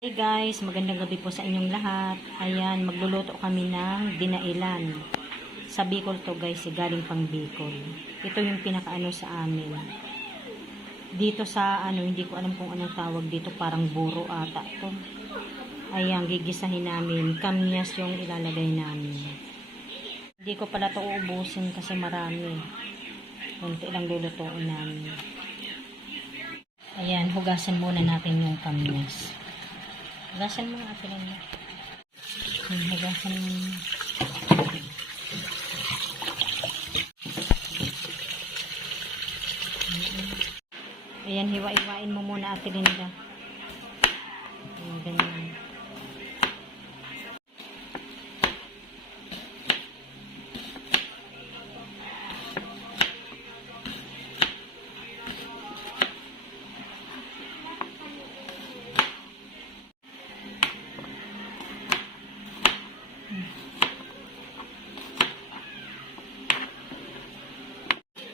Hey guys, magandang gabi po sa inyong lahat. Ayan, magluluto kami ng dinailan. Sa Bicol to guys, galing pang Bicol. Ito yung pinakaano sa amin. Dito sa hindi ko alam kung anong tawag dito, parang buro ata to. Ayan, gigisahin namin. Kamyas yung ilalagay namin. Hindi ko pala to uubusin kasi marami. Kunti lang lulutuin namin. Ayan, hugasan muna natin yung kamyas. Hugasan mo nga ito lang. Hugasan mo. Ayan, hiwa-hiwain mo muna Ate Linda. Ayan, ganyan.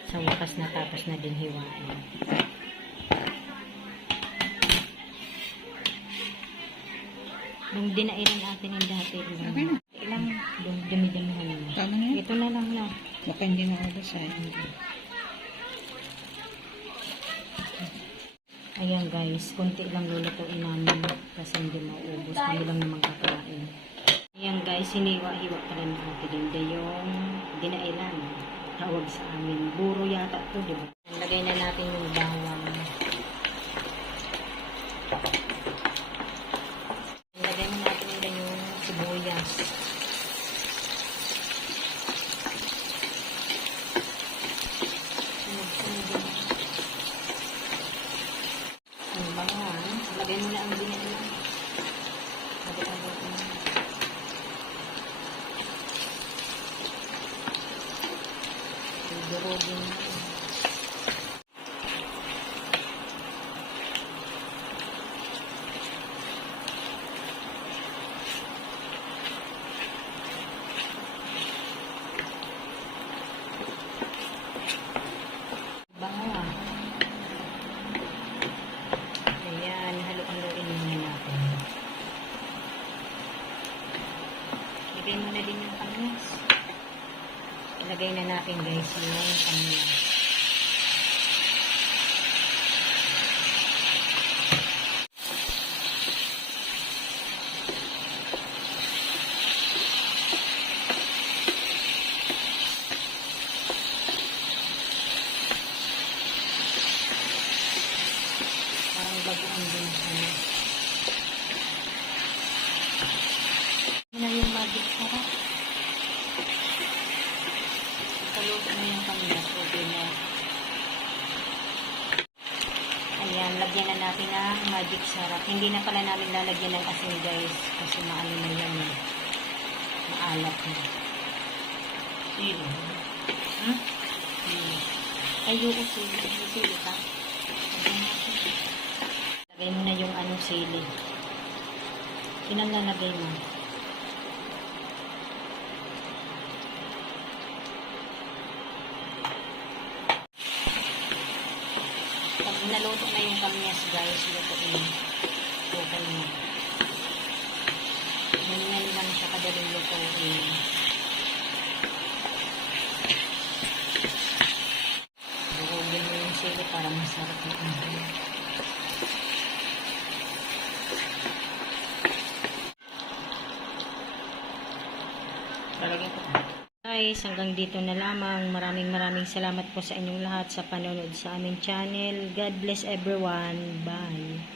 Sa wakas natapos na din hiwain. Yung dinailan natin yung dati. Ilang dami-damihan mo. Tama na. Ito na lang na. Baka hindi na ubos ay. Ayan guys, konti lang lulutuin namin kasi hindi mauubos. Kami lang naman kakain. Ayan guys, hiniwa-hiwa pala ng Ate Linda yung dinailan. Tawag sa amin. Buro yata ito, diba? Lagay na natin yung bawang. Lagay na natin yung sibuyas. Ang bangan. Lagay mo na ang dinailan. Durugin na. Bango. Ayan, halo-haloin muna natin. Lagay mo na din yung kamyas. Ilagay na natin guys yung kamyas. Parang baguan din sana. Yun na yung magic sarap. Kaluto na yung kamyas. Okay na. Ayan, lagyan na natin ng magic sarap. Hindi na pala namin lalagyan ng asin guys. Kasi maano na yan eh. Maalat na. Sili. Hmm? Sili. Ayoko sili. May sili ka? Lagay mo na yung sili. Yun ang lalagay mo. Pag naluto na yung kamyas guys, lutuin. Okay na. Ganyan lang siya kadaling lutuin. Durugin mo yung sili para masarap na ang talagyan ko. Guys, hanggang dito na lamang. Maraming salamat po sa inyong lahat sa panonood sa aming channel. God bless everyone. Bye.